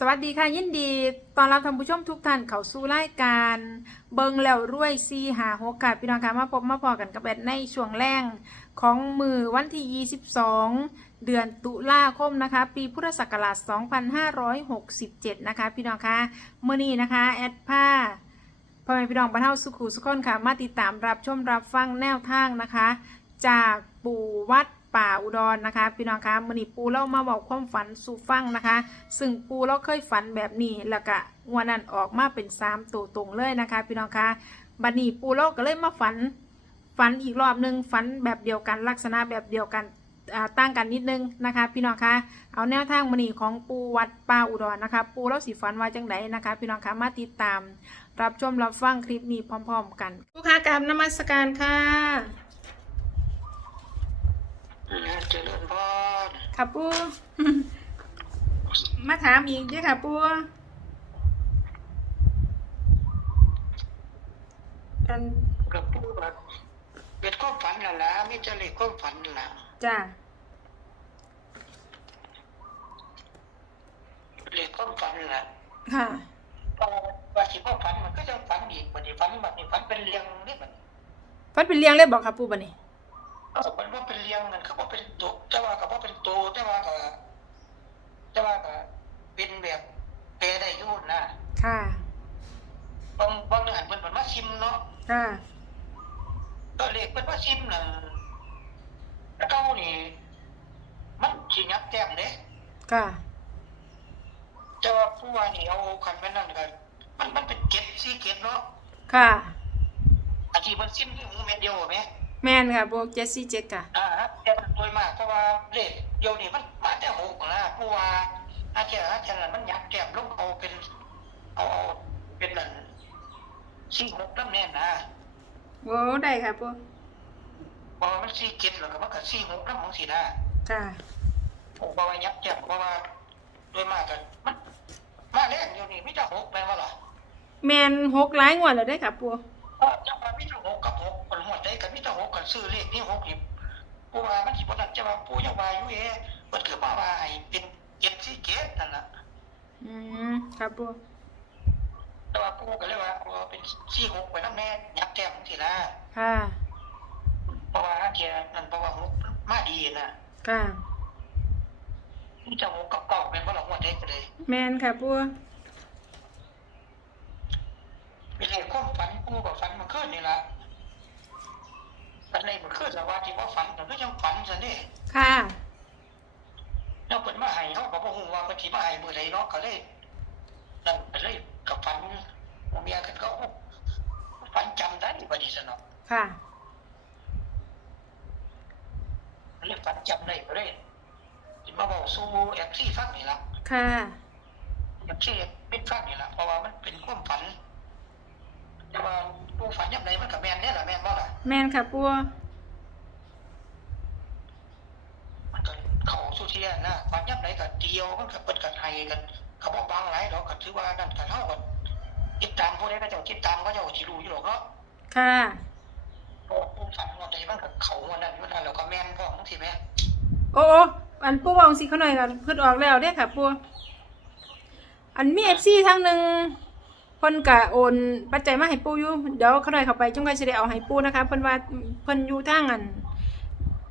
สวัสดีค่ะยินดีตอนรับท่านผู้ชมทุกท่านเข้าสู่รายการเบิงแล้วรวยซีหาหกค่ะพี่น้องคะมาพบมาพอกันกับแบดในช่วงแรกของมือวันที่ 22 เดือนตุลาคมนะคะ ปีพุทธศักราช 2567 นะคะ พี่น้องคะเมื่อนี้นะคะแอดผ้าพ่อแม่พี่น้องบรรเทาสุขุสุขคนค่ะ มาติดตามรับชมรับฟังแนวทางนะคะ จากปู่วัด ป่าอุดรนะคะ พี่น้องคะมือนี้ปูเล่ามาบอกความฝันสู่ฟังนะคะ ซึ่งปูเราเคยฝันแบบนี้แล้วก็งวดนั้นออกมาเป็นสามตัวตรงเลยนะคะ พี่น้องคะบัดนี้ปูเราก็เลยมาฝันฝันอีกรอบหนึ่งฝันแบบเดียวกันลักษณะแบบเดียวกันตั้งกันนิดนึงนะคะ พี่น้องคะเอาแนวทางมื่อนี้ของปูวัดป่าอุดรนะคะ ปูเราสิฝันว่าจังไดนะคะ พี่น้องคะมาติดตาม รับชมรับฟังคลิปนี้พร้อม ๆ กัน ลูกค้ากราบนมัสการค่ะ อืมเจริญพรค่ะปูมาถามอีกเด้วยค่ะปูอันกับพูดว่าเป็นความฝันนั่นแหละไมแต่จะเล็กความฝันนั่นแหละจ้าเล็กความฝันนั่นแหละค่ะพอว่าสิความฝันมันก็จะฝันอีกบัดนี้ฝันบัดนี้ฝันเป็นเรียงนี่บัดนี้ฟันเป็นเลี้ยงเลยบอกค่ะปูบันนี้ เออมันว่าเป็นเรียงนั่นเขาบอกเป็นตัวแต่ว่าก็บ่เป็นตัวแต่ว่าก็แต่ว่าก็เป็นแบบแปลได้อยู่นะค่ะบางบางเรื่องเพิ่นเพิ่นมาซิมเนาะค่ะก็เลขเพิ่นมาซิมนั่นแล้วเก้านี่มันสิยับแต้มเด้ค่ะแต่ว่าผู้ว่านี่เอาคันแม่นนั่นก็มันมันเป็นเก็ดซี่เก็ดเนาะค่ะอันที่มันซิมที่หูเม็ดเดียวไหม แมนค่ะบวกเจ็ดสี่เจ็ดค่ะอ่าฮะแต่มันโดยมากเพราะว่าเลขเดียวนี่มันมาแต่หกนะผู้ว่าอาจจะอาจจะนั้นมันยักแก้มลงเอาเป็นเอาเอาเป็นนั่นซี่หกน้ำแน่นนะโอ้ได้ค่ะปูเพราะว่ามันซี่เก็ดแล้วก็มันก็ซี่หกน้ำของสีนะค่ะผมว่ายักแก้มเพราะว่าโดยมากกันมันมาแรกเดียวนี่ไม่จะหกแปลว่าหรอแมนหกหลายงวดแล้วได้ค่ะปูเพรา ซื้อเลขนี่หกนี่ผู้ว่ามันสิบ่นั่นจะว่าผู้ยังว่าอยู่เอ้เพิ่นคือมาว่าให้เป็นเจ็ดสี่เจ็ดนั่นล่ะอืมค่ะปูแต่ว่าผู้ก็เลยว่าเอาเป็นสี่หกไปนำแน่ยับแต้มทีละค่ะเพราะว่าเทียนั่นเพราะว่าหกมาดีน่ะค่ะมีแต่หกกับเก้าเป็นบ่ล่ะหัวใจก็เลย แมนค่ะปูเป็นเลขความฝันผู้ก็ฝันเมาคืนนี่ล่ะฝัน ในเมื่อคืนแล้วว่าที่ว่าฝันแต่ก็ยังฝันซะนี่ค่ะแล้วเพิ่นมาให้เฮาก็บ่ฮู้ว่าเพิ่นสิมาให้มื้อใดเนาะก็เลยนั่นก็เลยกับฝันว่าเมียกันก็ฝันจำได้บัดนี้ซะเนาะค่ะเลยฝันจำได้บ่ได้สิมาบอกสู่ FC ฟังนี่ล่ะค่ะ FC เป็นฟังนี่ล่ะเพราะว่ามันเป็นความฝัน แต่ว่าผู้ฝันยามใดมันก็แม่นเด้ล่ะแม่นบ่ล่ะแมนค่ะปูมันก็เข้าสู่เที่ยนะฝันยามใดก็เดียวมันก็เปิดกันให้กันก็บ่บางหลายดอกก็ถือว่านั่นก็เท่ากันติดตามผู้ใดก็เจ้าติดตามก็เจ้าสิรู้อยู่ดอกเนาะค่ะพอผู้ฝันว่าใจมันกับเขาวันนั้นวันนั้นเราก็แม่นพ่อของสิแม่โอ้โอ้อันปูเวองสิเขาหน่อยกันเพิ่นออกแล้วเด้อค่ะปูอันมีเอฟซีทางหนึ่ง เพิ่นกะโอนปัจจัยมาให้ปูอยู่เดี๋ยวเขาหน่อยเข้าไปจงไว้สิได้เอาให้ปูนะคะเพิ่นว่าเพิ่นอยู่ทางอัน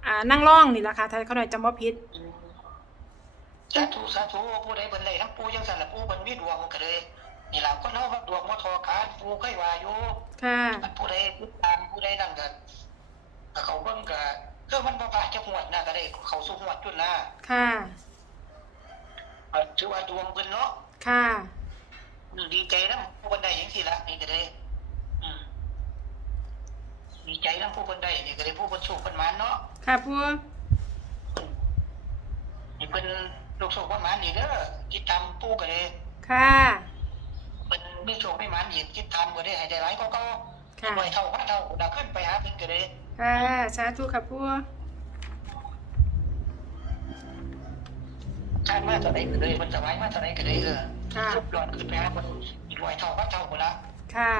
อ่านั่งร่องนี่ล่ะค่ะถ้าเขาหน่อยจำบ่ผิดสาธุสาธุผู้ใดเป็นเลยทั้งปูยังสั่นละปูเป็นมีดวงก็เลยนี่ล่ะคนเฮาว่าดวงบ่ทอการปูเคยว่าอยู่ค่ะผู้ใดติดตามผู้ใดนั่นก็ก็เขาเบิ่งก็คือมันบ่พลาดจักหวดนะก็ได้เขาสู่หวดจุนนะค่ะเอ่อถือว่าดวงเพิ่นเนาะค่ะอืม ดีใจนำผู้เพิ่นได้จังซี่ล่ะนี่ก็ได้อืมดีใจนำผู้เพิ่นได้นี่ก็ได้ผู้เพิ่นโชคเพิ่นหมานเนาะค่ะปูนี่เพิ่นลูกโชคว่าหมานนี่เด้อติดตามปู่ก็เลยค่ะเพิ่นมีโชคไม่หมานอีกติดตามก็ได้ให้ได้หลายก็ก็ค่ะรวยเท่าพันเท่าดักขึ้นไปหาเพิ่นก็เลยค่ะสาธุค่ะปูชาติมาเท่าใดก็เลยเพิ่นสบายมาเท่าใดก็เลยเออ ค่ะสุดยอดขึ้นไปหาเพิ่นรวยเท่าพันเท่าพุ่นละค่ะ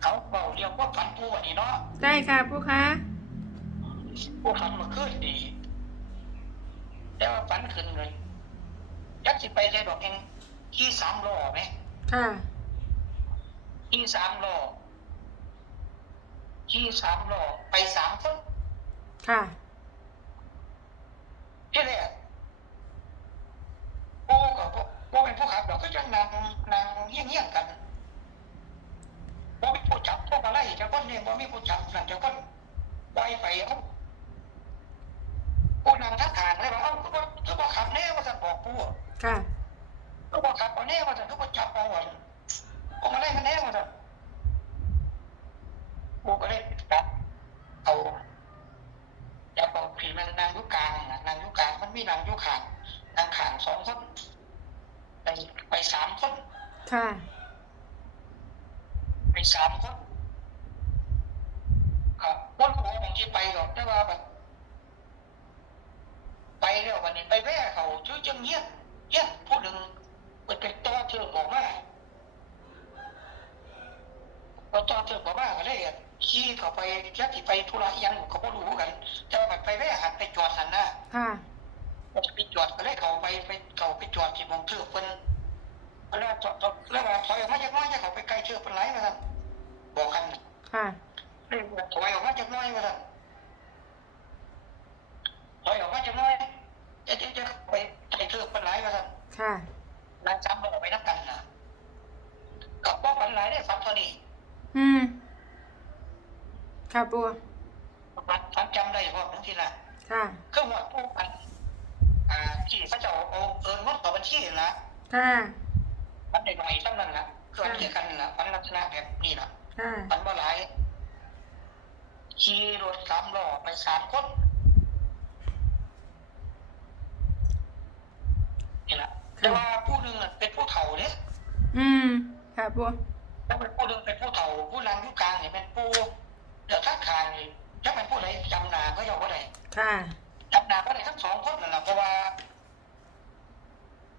เขาเว้าเรียกว่าฝันปู่อันนี้เนาะได้ค่ะปูคะปู่ฝันเมื่อคืนนี่แต่ว่าฝันขึ้นเลยยักษ์สิไปใส่ดอกเองขี่สามล้อไหมค่ะขี่สามล้อขี่สามล้อไปสามคนค่ะที่แรกปูกับ ปูเป็นผู้ขับดอกก็จะนั่งนั่งเยี่ยงเยี่ยงๆกันปูมีผู้จับพวกอะไรเจ้าคนเนี่ยปูมีผู้จับนั่นเจ้าคนไปไปเอ้าปูนั่งทักทางเลยว่าเอ้าคือว่าคือว่าขับแน่ว่าจะบอกปูค่ะคือว่าขับเอาแน่ว่าจะคือว่าจับเอาวันปูมาไล่กันแน่ว่าจะปูก็เลย ค่ะ ไปสามคนครับคนหัวของที่ไปหรอกแต่ว่าแบบไปแล้ววันนี้ไปแว่เขาชื่อจังเงี้ยเงี้ยผู้หนึ่งเปิดเป็นตัวเทือกออกมาพอตัวเทือกออกมาก็เลยขี่เข้าไปยักที่ไปธุระอิหยังเขาก็รู้กัน แต่ว่าไปแว่หันไปจอดหันหน้าค่ะไปจอดก็เลยเขาไปไปเขาไปจอดที่มองเทือกเพิ่น แล้วจอดจอดแล้วว่าถอยออกมาจากน้อยจะเขาไปใกล้เทือกเป็นไรมาครับบอกกันค่ะเรื่องถอยออกมาจากน้อยมาสั่นถอยออกมาจากน้อยจะจะจะไปใจเทือกเป็นไรมาสั่นค่ะนางจำบอกไปนักกันนะกับว่าปันไรได้ฟันเท่านี้อืมค่ะปูฟันฟันจำได้เพราะบางทีน่ะค่ะเครื่องวัดผู้กันอ่าที่พระเจ้าเอาเอิญวัดต่อบัญชีนะค่ะ มันได้หน่อยตั้งนั้นนะคืออันเดียวกันนะฟันลักษณะแบบนี้นะค่ะฟันบ่หลายขี่รถสามล้อไปสามคนนี่แหละแต่ว่าผู้หนึ่งน่ะเป็นผู้เฒ่าเนี่ยอืม ค่ะปูถ้าเป็นผู้หนึ่งเป็นผู้เฒ่า ผู้นางยุคกลางเนี่ยเป็นผู้เดือดทักทางนี่จะเป็นผู้ไหนจำนาก็ยอมว่าไหนค่ะจำนาก็ได้ทั้งสองคนนั่นแหละเพราะว่า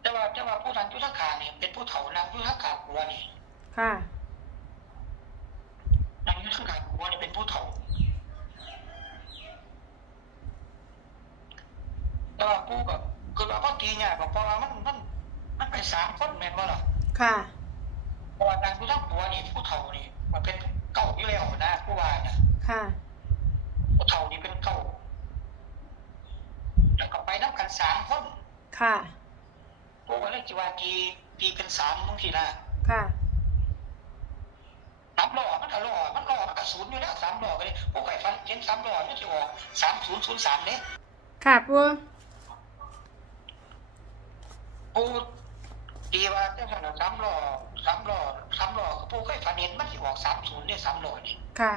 แต่ว่าแต่ว่าผู้นางยุคทักทางนี่เป็นผู้เฒ่านางยุคทักทางหัวนี่ค่ะนางยุคทักทางหัวนี่เป็นผู้เฒ่าแต่ว่าผู้ก็คือว่าพ่อตีเนี่ยบอกเพราะว่ามันมันมันไปสามคนแม่นบ่ล่ะค่ะเพราะว่านางยุคทักหัวนี่ผู้เฒ่านี่มันเป็นเก่าอยู่แล้วนะผู้ว่านะค่ะผู้เฒ่านี่เป็นเก่าแล้วก็ไปนับกันสามคนค่ะ พวกอะไรจีวาตีตีเป็นสามบางทีนะค่ะนับล้อมันก็ล้อมันล้อมันก็ศูนย์อยู่แล้วสามล้อก็เลยพวกไก่ฟันเห็นสามล้อมันจะออกสามศูนย์ศูนย์สามเนี่ยค่ะปูปูตีว่าเจ้าขนาดสามล้อสามล้อสามล้อพวกไก่ฟันเห็นมันจะออกสามศูนย์เนี่ยสามล้อนี่ค่ะ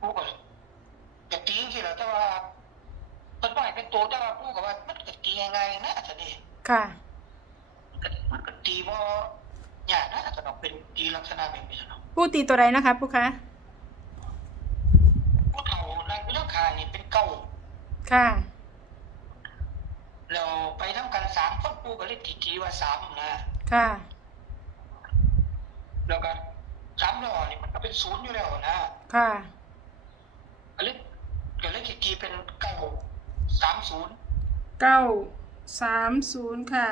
พวกก็จะตีที่เราแต่ว่า เป็นน้อยเป็นตัวแต่ว่าพวกก็ว่า มันก็ตียังไงนะจะนี่ค่ะ มันก็ตีว่าเนี่ยนะจะต้องเป็นตีลักษณะแบบนี้เนาะปูตีตัวใดนะคะปูคะผู้เฒ่าในพุทธคานี่เป็นเก่าค่ะเราไปทำกันสามคนปูก็เลยตีตีว่าสามนะค่ะแล้วก็สามล้อนี่มันก็เป็นศูนย์อยู่แล้วนะ ค่ะก็เลยก็เลยตีเป็นเก้า สามศูนย์เก้าสามศูนย์ค่ะ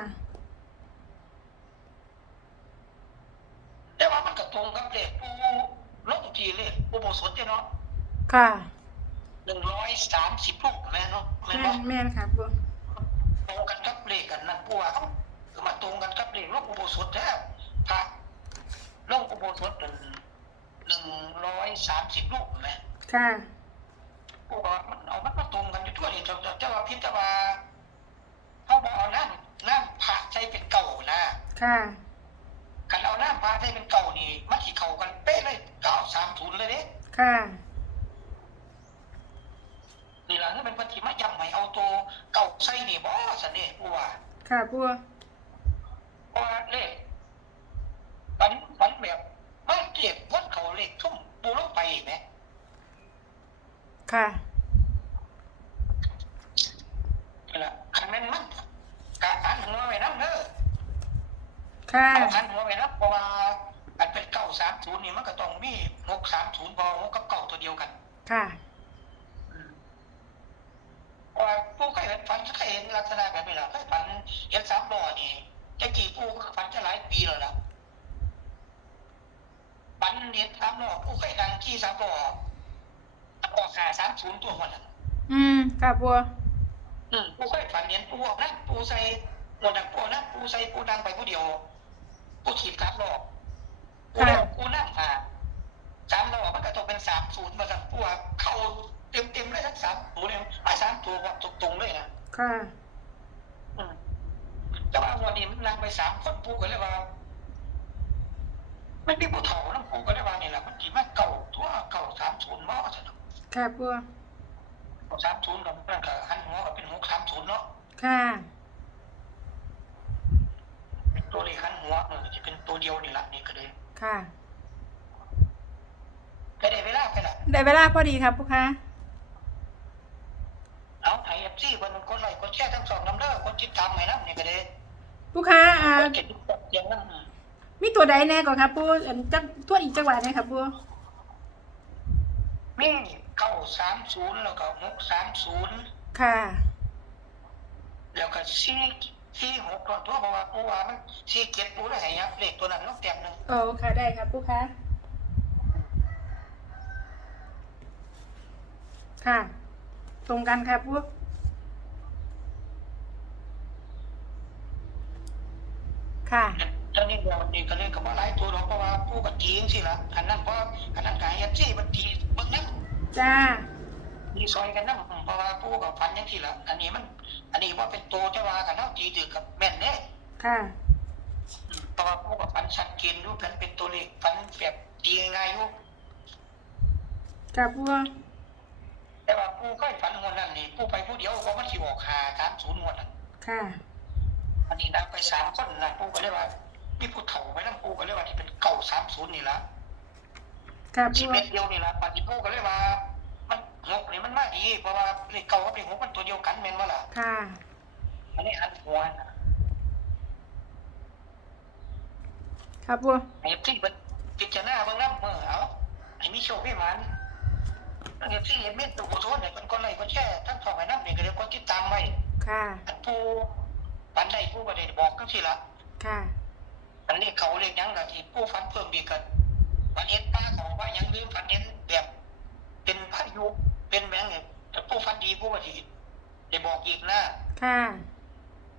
แต่ว่ามันก็ตรงกับเลขปูลงทีเลขปูโบสถเนาะค่ะหนึ่งร้อยสามสิบลูกแม่นเนาะแม่นแม่เนาะนแม่นค่ะปูตรงกันกับเลขกันนั่นปูว่าเอ้าคือมาตรงกันกับเลขลงอุโบสถแล้วพระลงอุโบสถหนึ่งหนึ่งร้อยสามสิบลูกแม่ค่ะพว กว่ามันเอามันมาตรงกันอยู่ทั่วนี่จะจะว่าพิจารณาเขาบอกเอาน้ำน้ำพระใช้เป็นเก่านะค่ะกันเอาน้ำพระใช้เป็นเก่านี่มันที่เข้ากันเป๊ะเลยเก้าสามศูนย์เลยเนี่ยค่ะนี่แหละนี่เป็นปฏิมาย้ำให้เอาตัวเก่าใส่นี่บ่สันนี่ผู้ว่าค่ะปูเพราะว่าเลขฝันฝันแบบไม่เก็บวัดเขาเลขทุ่มปูลงไปไหม ค่ะนี่แหละคันแม่นมันกะอันหัวไว้น้ำเด้อค่ะเอาพันหัวไปนะเพราะว่าอันเป็นเก้าสามศูนย์นี่มันก็ต้องมีหกสามศูนย์บอหกกับเก้าตัวเดียวกันค่ะเพราะว่าผู้เคยเห็นฟันเคยเห็นกษณะแบบนี้ล่ะเคยฝันเห็นสามล้อนี่จะกี่ปูก็ฝันจะหลายปีแล้วล่ะฝันเห็นสามล้อปูเคยดังที่สามล้อออก หาสามศูนย์ตัวมันน่ะอืมค่ะบัว อืมปูเคยฝันเห็นปูออกนะปูใส่หมวกดังปูนะปูใส่ปูดังไปผู้เดียวปูขีดสามล้อปูเดียวปูนั่งอ่าสามล้อมันก็ต้องเป็นสามศูนย์มาสั่งปูว่าเข้าเต็มเต็มๆเลยทั้งสามตัวเลยอ่าสามตัวแบบตรงๆเลยนะ ค่ะ อืมแต่ว่าวันนี้มันนั่งไปสามคนปูก็เลยว่าไม่มีผู้เฒ่านะปูก็เลยว่านี่แหละมันกี่มาเก่าตัวเก่าสามศูนย์มาสนุก ค่ะบัวสามศูนย์กับนั่นก็หันหัวก็เป็นหกสามศูนย์เนาะค่ะเป็นตัวเลขหันหัวเออจะเป็นตัวเดียวนี่แหละนี่ก็เลยค่ะ ก็ได้เวลาไปละได้เวลาพอดีครับผู้ค้าเอาไอเอฟซีคนกดไลค์กดแชร์ทั้งสองน้ำเด้อกดติดตามให้นะนี่ก็เลยผู้ค้าอ่ากดเก็บกดเสียงนั่นมีตัวใดแน่ก่อนครับปูอันจักทั่วอีกจังหวัดไหนครับปูมี เก้าสามศูนย์แล้วก็หกสามศูนย์ค่ะ แล้วก็สี่สี่หกตัวตัวเพราะว่าปูว่ามันสี่เจ็ดปูได้ให้ยับเลขตัวนั้นเนาะเต็มหนึ่งโอ้ค่ะได้ครับผู้ค้าค่ะ ตรงกันครับปูค่ะตอนนี้เราดีก็เลยกับว่าหลายตัวเราเพราะว่าปูกับจีนสิละอันนั้นเพราะอันนั้นกายยันซี่มันทีเบิ่งนั่ง จ้ามีซอยกันนั่งเพราะว่าปูกับฟันยังสิละอันนี้มัน อันนี้ว่าเป็นตัวจะว่ากันเนาะจีถือกับแม่นเน่ค่ะเพราะว่าปูกับฟันชัดเจนรู้เป็นเป็นตัวเลขฟันแบบตีง่ายๆอยู่กับปูแต่ว่าปูก็ฝันงวดนั้นนี่ปูไปผู้เดียวเพราะมันสิออกหาสามศูนย์งวดนั้นค่ะ อันนี้นะไปสามคนนะปูก็เลยว่ามีผู้เฒ่าไว้นั่งปูก็เลยว่าที่เป็นเก่าสามศูนย์นี่ละ กับชีปูเม็ดเดียวนี่ละปฏิปูก็เลยว่ามันหกนี่มันมากดี เพราะว่าเลขเก่ากับเลขหกมันตัวเดียวกันแม่นว่าล่ะค่ะอันนี้หันหัวนะครับปูไอ้ที่มันพิจารณาเบื้องน้ำมือเอาไอ้มีโชคพิมันไอ้ที่เห็นเม็ดตัวโซนเนี่ยมันก็เลยก็แช่ทั้งสองไอ้น้ำนี่ก็เลยก็ติดตามไว้ค่ะอันปูปันได้ปูก็ได้บอกกันสิละค่ะอันนี้เขาเรียกหยังกะที่ปูฟันเพิ่มดีกัน ฟันเห็นป้าเขาว่าหยังลืมฟันเห็นแบบเป็นพายุเป็นแบงเนี่ยแต่ปูฟันดีปูก็ดีได้บอกอีกนะค่ะ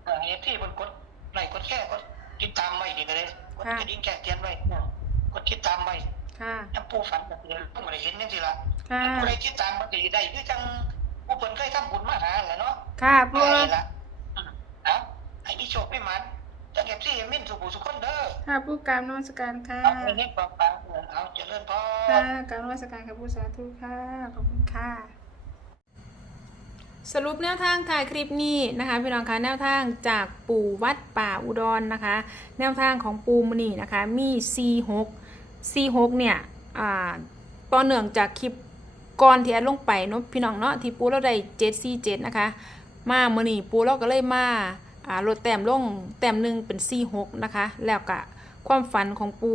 เออเอฟที่มันกดไลค์กดแชร์กดติดตามไว้นี่ก็เลยกดค่ะกระดิ่งแจ้งเตือนไว้กดติดตามไว้ค่ะยังปูฝันแบบนี้เพิ่งมาได้เห็นนี่สิละค่ะผู้ใดติดตามมันก็สิได้คือจังผู้เพิ่นเคยทำบุญมาหาแหละเนาะค่ะปูไปละอืมเอาไอ้นี่โชคไม่มัน จังเอฟซีมิ่นสุขุสุขคนเด้อค่ะปูกรารนมัสการค่ะเอาไปเฮ็ดปังปังๆเออเอาเจริญพค่ะรกรารนมัสการค่ะปูสาธุค่ะขอบคุณค่ะ สรุปแนวทางถ่ายคลิปนี้นะคะพี่น้องคะแนวทางจากปู่วัดป่าอุดรนะคะ แนวทางของปูมณีนะคะมี C6 C6 เนี่ยอ่าต่อเนื่องจากคลิปก่อนที่แอดลงไปเนาะพี่น้องเนาะที่ปูเราได้ 7C7 นะคะ มาเมื่อนี้ปูเราก็เลยมาอ่า ลดแต้มลงแต้มหนึ่งเป็น C6 นะคะ แล้วก็ความฝันของปู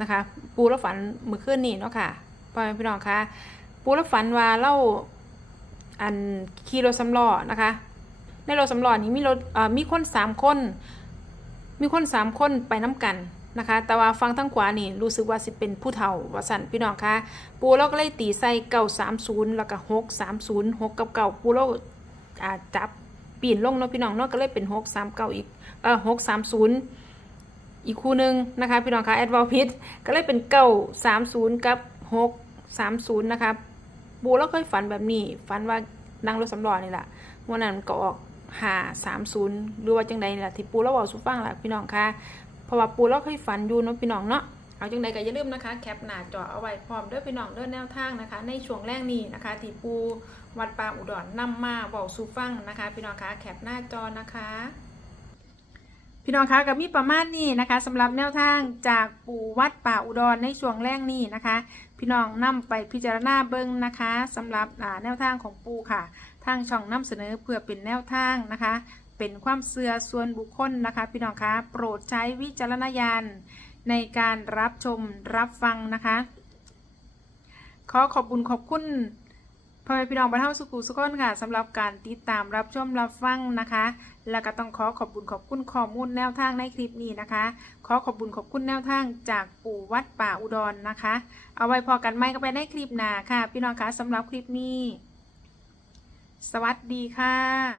นะคะ ปูแล้วฝันเมื่อคืนนี้เนาะค่ะพ่อพี่น้องคะปูแล้วฝันว่าเราอันขี่รถสำล้อนะคะ ในรถสำล้อนี้มีรถมีคนสามคน มีคนสามคนไปน้กันนะคะ แต่ว่าฟังทั้งขวานี่รู้สึกว่าสิเป็นผู้เฒ่าว่าสันพี่น้องคะปูเราก็เลยตีใส่เก่าสามศูนย์แล้วก็หกสามศูนย์หกกับเก่าปูเราจับ ปีนลงเนาะพี่น้องเนาะก็เลยเป็นหกสามเก้าอีกเออหกสามศูนย์อีกคู่หนึ่งนะคะพี่น้องคะแอดวอลพิทก็เลยเป็นเก้าสามศูนย์กับหกสามศูนย์นะคะปูเราเคยฝันแบบนี้ฝันว่านั่งรถสำรอนี่แหละวันนั้นก็ออกหาสามศูนย์หรือว่าจังใดนี่แหละที่ปูเราบอกสุฟังแหละพี่น้องค่ะเพราะว่าปูเราเคยฝันอยู่เนาะพี่น้องเนาะเอาจังใดก็อย่าลืมนะคะแคปหน้าจอเอาไว้พร้อมเด้วยพี่น้องเด้วยแนวทางนะคะ ในช่วงแรกนี้นะคะที่ปู วัดป่าอุดรนำมาบอกสุฟังนะคะ พี่น้องคะแคปหน้าจอนะคะ พี่น้องคะกับมีประมาณนี้นะคะสำหรับแนวทางจากปู่วัดป่าอุดรในช่วงแรกนี้นะคะ พี่น้องนำไปพิจารณาเบิ้งนะคะสำหรับแนวทางของปู่ค่ะ ทางช่องนำเสนอเพื่อเป็นแนวทางนะคะ เป็นความเสื่อส่วนบุคคลนะคะ พี่น้องคะโปรดใช้วิจารณญาณในการรับชมรับฟังนะคะ ขอขอบคุณขอบคุณ พ่อแม่พี่น้องบรรเทาสุขุสุขคนค่ะสำหรับการติดตามรับชมรับฟังนะคะ แล้วก็ต้องขอขอบบุญขอบคุณข้อมูลแนวทางในคลิปนี้นะคะ ขอขอบบุญขอบคุณแนวทางจากปู่วัดป่าอุดรนะคะ เอาไว้พอกันไหมก็ไปในคลิปหน้าค่ะ พี่น้องคะสำหรับคลิปนี้ สวัสดีค่ะ